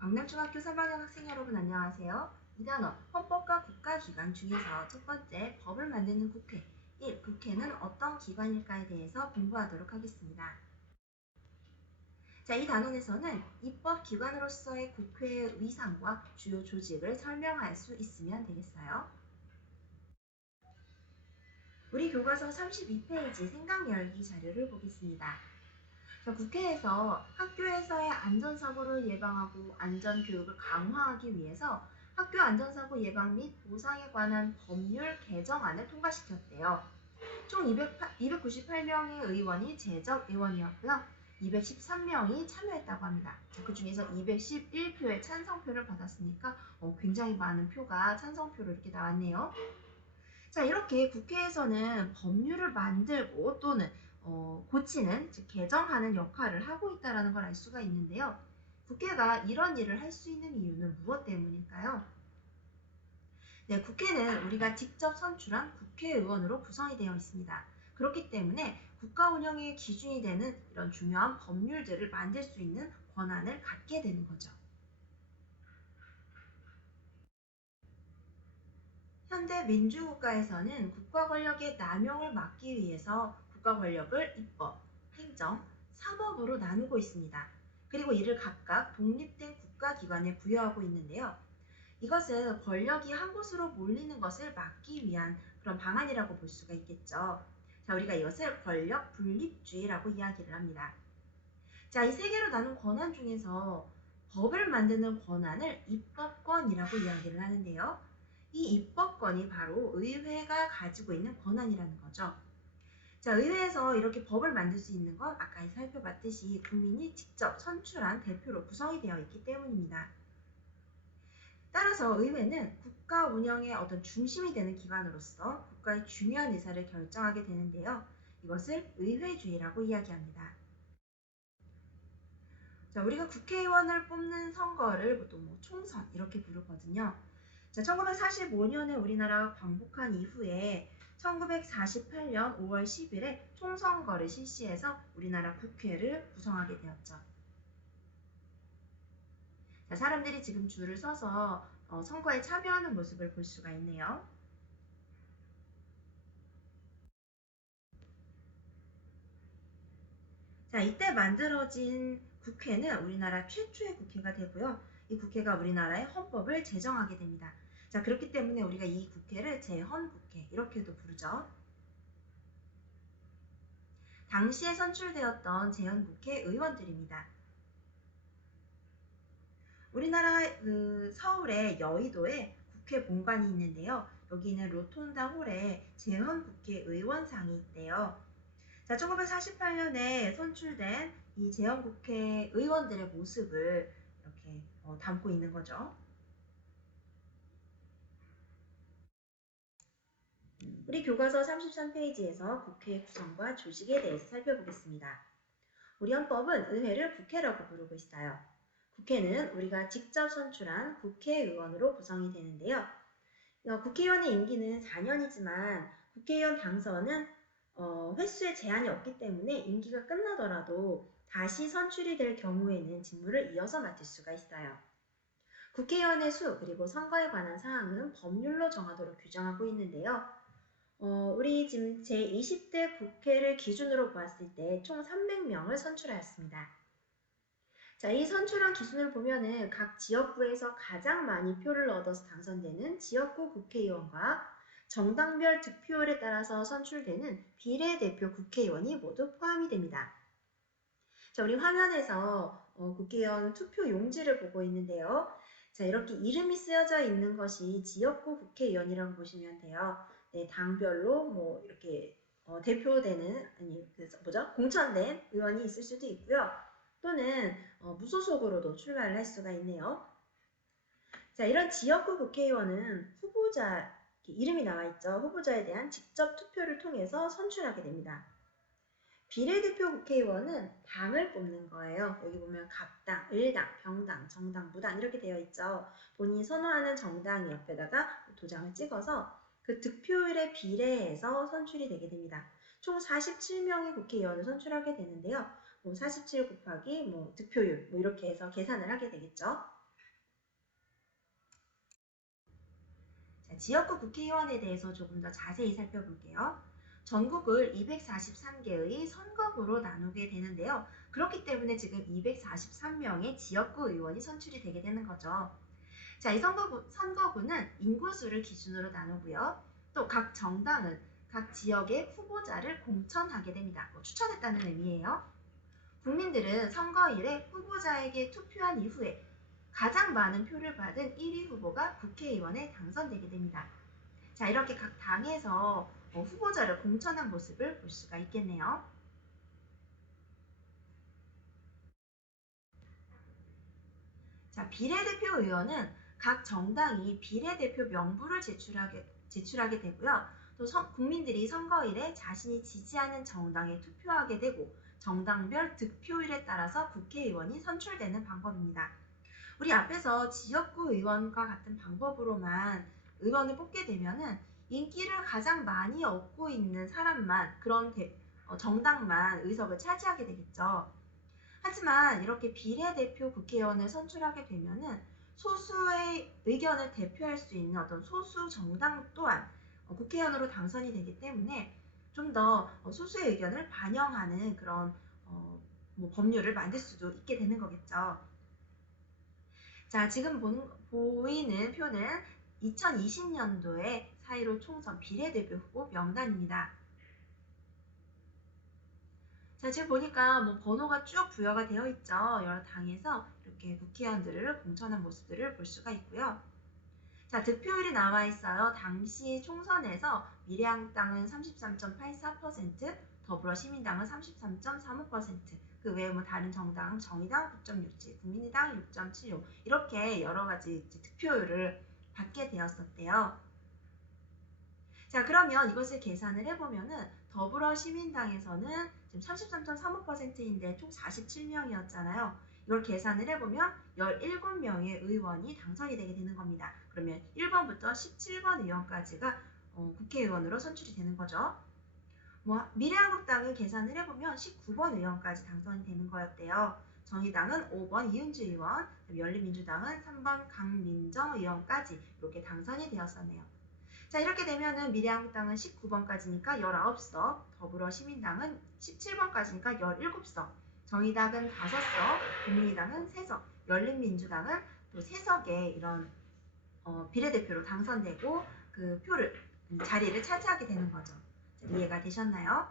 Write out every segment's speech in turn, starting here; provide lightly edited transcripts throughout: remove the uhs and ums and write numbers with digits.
광명중학교 3학년 학생 여러분 안녕하세요. 2단원 헌법과 국가기관 중에서 첫 번째 법을 만드는 국회 1. 국회는 어떤 기관일까에 대해서 공부하도록 하겠습니다. 자, 이 단원에서는 입법기관으로서의 국회의 위상과 주요 조직을 설명할 수 있으면 되겠어요. 우리 교과서 32페이지 생각 열기 자료를 보겠습니다. 국회에서 학교에서의 안전사고를 예방하고 안전교육을 강화하기 위해서 학교 안전사고 예방 및 보상에 관한 법률 개정안을 통과시켰대요. 총 298명의 의원이 제적 의원이었고요. 213명이 참여했다고 합니다. 그 중에서 211표의 찬성표를 받았으니까 굉장히 많은 표가 찬성표로 이렇게 나왔네요. 자, 이렇게 국회에서는 법률을 만들고 또는 고치는, 즉 개정하는 역할을 하고 있다는 걸 알 수가 있는데요. 국회가 이런 일을 할 수 있는 이유는 무엇 때문일까요? 네, 국회는 우리가 직접 선출한 국회의원으로 구성이 되어 있습니다. 그렇기 때문에 국가 운영의 기준이 되는 이런 중요한 법률들을 만들 수 있는 권한을 갖게 되는 거죠. 현대 민주국가에서는 국가 권력의 남용을 막기 위해서 국가 권력을 입법, 행정, 사법으로 나누고 있습니다. 그리고 이를 각각 독립된 국가기관에 부여하고 있는데요. 이것은 권력이 한 곳으로 몰리는 것을 막기 위한 그런 방안이라고 볼 수가 있겠죠. 자, 우리가 이것을 권력 분립주의라고 이야기를 합니다. 자, 이 세 개로 나눈 권한 중에서 법을 만드는 권한을 입법권이라고 이야기를 하는데요. 이 입법권이 바로 의회가 가지고 있는 권한이라는 거죠. 자, 의회에서 이렇게 법을 만들 수 있는 건 아까 살펴봤듯이 국민이 직접 선출한 대표로 구성이 되어 있기 때문입니다. 따라서 의회는 국가 운영의 어떤 중심이 되는 기관으로서 국가의 중요한 의사를 결정하게 되는데요. 이것을 의회주의라고 이야기합니다. 자, 우리가 국회의원을 뽑는 선거를 보통 총선 이렇게 부르거든요. 자, 1945년에 우리나라가 광복한 이후에 1948년 5월 10일에 총선거를 실시해서 우리나라 국회를 구성하게 되었죠. 자, 사람들이 지금 줄을 서서 선거에 참여하는 모습을 볼 수가 있네요. 자, 이때 만들어진 국회는 우리나라 최초의 국회가 되고요. 이 국회가 우리나라의 헌법을 제정하게 됩니다. 자, 그렇기 때문에 우리가 이 국회를 제헌국회 이렇게도 부르죠. 당시에 선출되었던 제헌국회 의원들입니다. 우리나라 서울의 여의도에 국회 본관이 있는데요. 여기는 로톤다 홀에 제헌국회 의원상이 있대요. 자, 1948년에 선출된 이 제헌국회 의원들의 모습을 이렇게 담고 있는 거죠. 우리 교과서 33페이지에서 국회의 구성과 조직에 대해서 살펴보겠습니다. 우리 헌법은 의회를 국회라고 부르고 있어요. 국회는 우리가 직접 선출한 국회의원으로 구성이 되는데요. 국회의원의 임기는 4년이지만 국회의원 당선은 횟수에 제한이 없기 때문에 임기가 끝나더라도 다시 선출이 될 경우에는 직무를 이어서 맡을 수가 있어요. 국회의원의 수 그리고 선거에 관한 사항은 법률로 정하도록 규정하고 있는데요. 우리 지금 제20대 국회를 기준으로 보았을 때 총 300명을 선출하였습니다. 자, 이 선출한 기준을 보면은 각 지역구에서 가장 많이 표를 얻어서 당선되는 지역구 국회의원과 정당별 득표율에 따라서 선출되는 비례대표 국회의원이 모두 포함이 됩니다. 자, 우리 화면에서 국회의원 투표 용지를 보고 있는데요. 자, 이렇게 이름이 쓰여져 있는 것이 지역구 국회의원이라고 보시면 돼요. 네, 당별로 이렇게 대표되는 공천된 의원이 있을 수도 있고요. 또는 무소속으로도 출마를 할 수가 있네요. 자, 이런 지역구 국회의원은 후보자 이름이 나와 있죠. 후보자에 대한 직접 투표를 통해서 선출하게 됩니다. 비례대표 국회의원은 당을 뽑는 거예요. 여기 보면 갑당, 을당, 병당, 정당, 무당 이렇게 되어 있죠. 본인이 선호하는 정당 옆에다가 도장을 찍어서 그 득표율에 비례해서 선출이 되게 됩니다. 총 47명의 국회의원을 선출하게 되는데요. 47 곱하기 득표율 이렇게 해서 계산을 하게 되겠죠. 자, 지역구 국회의원에 대해서 조금 더 자세히 살펴볼게요. 전국을 243개의 선거구로 나누게 되는데요. 그렇기 때문에 지금 243명의 지역구 의원이 선출이 되게 되는 거죠. 자, 이 선거구는 인구수를 기준으로 나누고요. 또 각 정당은 각 지역의 후보자를 공천하게 됩니다. 추천했다는 의미예요. 국민들은 선거일에 후보자에게 투표한 이후에 가장 많은 표를 받은 1위 후보가 국회의원에 당선되게 됩니다. 자, 이렇게 각 당에서 후보자를 공천한 모습을 볼 수가 있겠네요. 자, 비례대표 의원은 각 정당이 비례대표 명부를 제출하게 되고요. 또 국민들이 선거일에 자신이 지지하는 정당에 투표하게 되고 정당별 득표율에 따라서 국회의원이 선출되는 방법입니다. 우리 앞에서 지역구 의원과 같은 방법으로만 의원을 뽑게 되면은 인기를 가장 많이 얻고 있는 사람만 정당만 의석을 차지하게 되겠죠. 하지만 이렇게 비례대표 국회의원을 선출하게 되면은 소수의 의견을 대표할 수 있는 어떤 소수 정당 또한 국회의원으로 당선이 되기 때문에 좀 더 소수의 의견을 반영하는 그런 법률을 만들 수도 있게 되는 거겠죠. 자, 지금 보이는 표는 2020년도에 4.15 총선 비례대표 후보 명단입니다. 자, 지금 보니까 번호가 쭉 부여가 되어 있죠. 여러 당에서 이렇게 국회의원들을 공천한 모습들을 볼 수가 있고요. 자, 득표율이 나와 있어요. 당시 총선에서 미래한국당은 33.84%, 더불어시민당은 33.35%, 그 외에 다른 정당, 정의당 9.67, 국민의당 6.76 이렇게 여러 가지 득표율을 받게 되었었대요. 자, 그러면 이것을 계산을 해보면은 더불어시민당에서는 지금 33.35%인데 총 47명이었잖아요. 이걸 계산을 해보면 17명의 의원이 당선이 되게 되는 겁니다. 그러면 1번부터 17번 의원까지가 국회의원으로 선출이 되는 거죠. 미래한국당을 계산을 해보면 19번 의원까지 당선이 되는 거였대요. 정의당은 5번 이은주 의원, 열린민주당은 3번 강민정 의원까지 이렇게 당선이 되었었네요. 자, 이렇게 되면은 미래한국당은 19번까지니까 19석, 더불어시민당은 17번까지니까 17석, 정의당은 5석, 국민의당은 3석, 열린민주당은 또 3석의 이런 비례대표로 당선되고 그 자리를 차지하게 되는 거죠. 자, 이해가 되셨나요?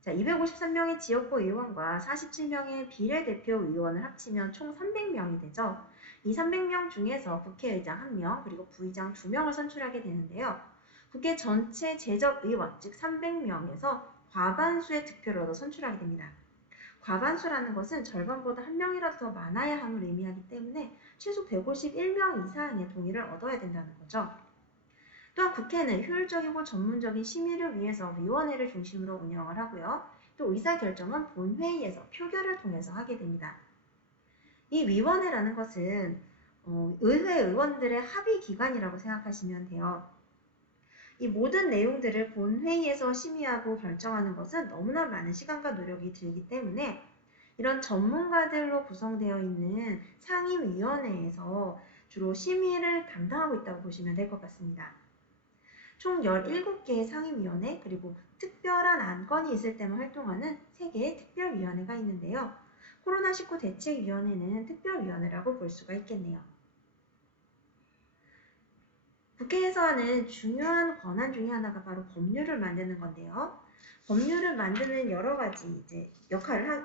자, 253명의 지역구 의원과 47명의 비례대표 의원을 합치면 총 300명이 되죠. 이 300명 중에서 국회의장 1명, 그리고 부의장 2명을 선출하게 되는데요. 국회 전체 재적 의원, 즉 300명에서 과반수의 득표를 얻어 선출하게 됩니다. 과반수라는 것은 절반보다 1명이라도 더 많아야 함을 의미하기 때문에 최소 151명 이상의 동의를 얻어야 된다는 거죠. 또한 국회는 효율적이고 전문적인 심의를 위해서 위원회를 중심으로 운영을 하고요. 또 의사결정은 본회의에서 표결을 통해서 하게 됩니다. 이 위원회라는 것은 의회 의원들의 합의 기관이라고 생각하시면 돼요. 이 모든 내용들을 본회의에서 심의하고 결정하는 것은 너무나 많은 시간과 노력이 들기 때문에 이런 전문가들로 구성되어 있는 상임위원회에서 주로 심의를 담당하고 있다고 보시면 될 것 같습니다. 총 17개의 상임위원회 그리고 특별한 안건이 있을 때만 활동하는 3개의 특별위원회가 있는데요. 코로나19 대책위원회는 특별위원회라고 볼 수가 있겠네요. 국회에서 하는 중요한 권한 중에 하나가 바로 법률을 만드는 건데요. 법률을 만드는 여러 가지 역할을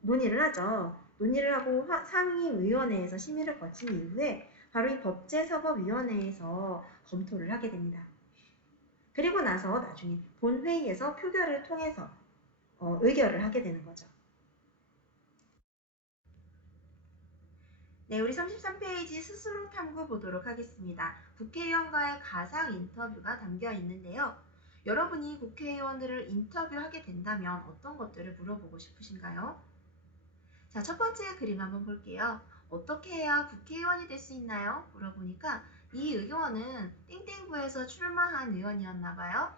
논의를 하죠. 논의를 하고 상임위원회에서 심의를 거친 이후에 바로 이 법제사법위원회에서 검토를 하게 됩니다. 그리고 나서 나중에 본회의에서 표결을 통해서 의결을 하게 되는 거죠. 네, 우리 33페이지 스스로 탐구 보도록 하겠습니다. 국회의원과의 가상 인터뷰가 담겨 있는데요. 여러분이 국회의원들을 인터뷰하게 된다면 어떤 것들을 물어보고 싶으신가요? 자, 첫 번째 그림 한번 볼게요. 어떻게 해야 국회의원이 될 수 있나요? 물어보니까 이 의원은 땡땡구에서 출마한 의원이었나 봐요.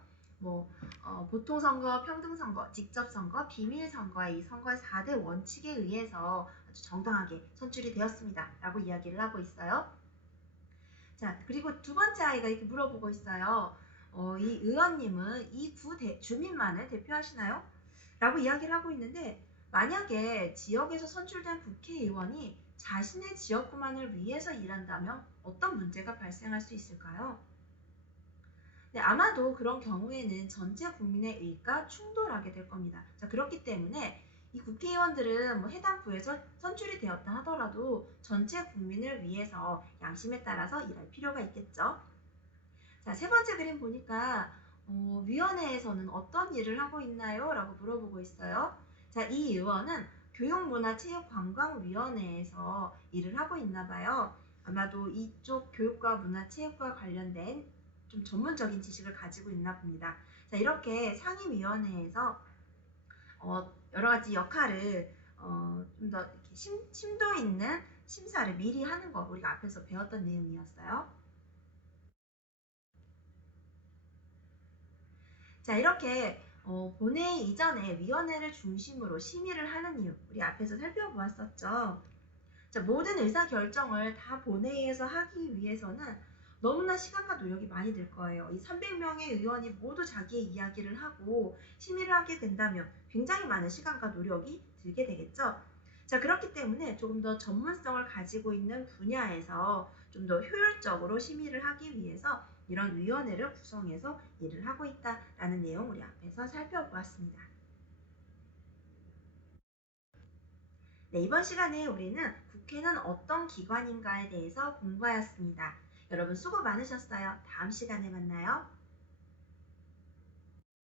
보통선거, 평등선거, 직접선거, 비밀선거의 이 선거의 4대 원칙에 의해서 아주 정당하게 선출이 되었습니다. 라고 이야기를 하고 있어요. 자, 그리고 두 번째 아이가 이렇게 물어보고 있어요. 이 의원님은 이 구 주민만을 대표하시나요? 라고 이야기를 하고 있는데, 만약에 지역에서 선출된 국회의원이 자신의 지역구만을 위해서 일한다면 어떤 문제가 발생할 수 있을까요? 네, 아마도 그런 경우에는 전체 국민의 의익과 충돌하게 될 겁니다. 자, 그렇기 때문에 이 국회의원들은 해당 부에서 선출이 되었다 하더라도 전체 국민을 위해서 양심에 따라서 일할 필요가 있겠죠. 자, 세 번째 그림 보니까 위원회에서는 어떤 일을 하고 있나요? 라고 물어보고 있어요. 자, 이 의원은 교육문화체육관광위원회에서 일을 하고 있나 봐요. 아마도 이쪽 교육과 문화체육과 관련된 좀 전문적인 지식을 가지고 있나 봅니다. 자, 이렇게 상임위원회에서 여러 가지 역할을 좀 더 이렇게 심도 있는 심사를 미리 하는 거 우리가 앞에서 배웠던 내용이었어요. 자, 이렇게 본회의 이전에 위원회를 중심으로 심의를 하는 이유 우리 앞에서 살펴보았었죠. 자, 모든 의사결정을 다 본회의에서 하기 위해서는 너무나 시간과 노력이 많이 들 거예요. 이 300명의 의원이 모두 자기의 이야기를 하고 심의를 하게 된다면 굉장히 많은 시간과 노력이 들게 되겠죠. 자, 그렇기 때문에 조금 더 전문성을 가지고 있는 분야에서 좀 더 효율적으로 심의를 하기 위해서 이런 위원회를 구성해서 일을 하고 있다라는 내용 우리 앞에서 살펴보았습니다. 네, 이번 시간에 우리는 국회는 어떤 기관인가에 대해서 공부하였습니다. 여러분 수고 많으셨어요. 다음 시간에 만나요.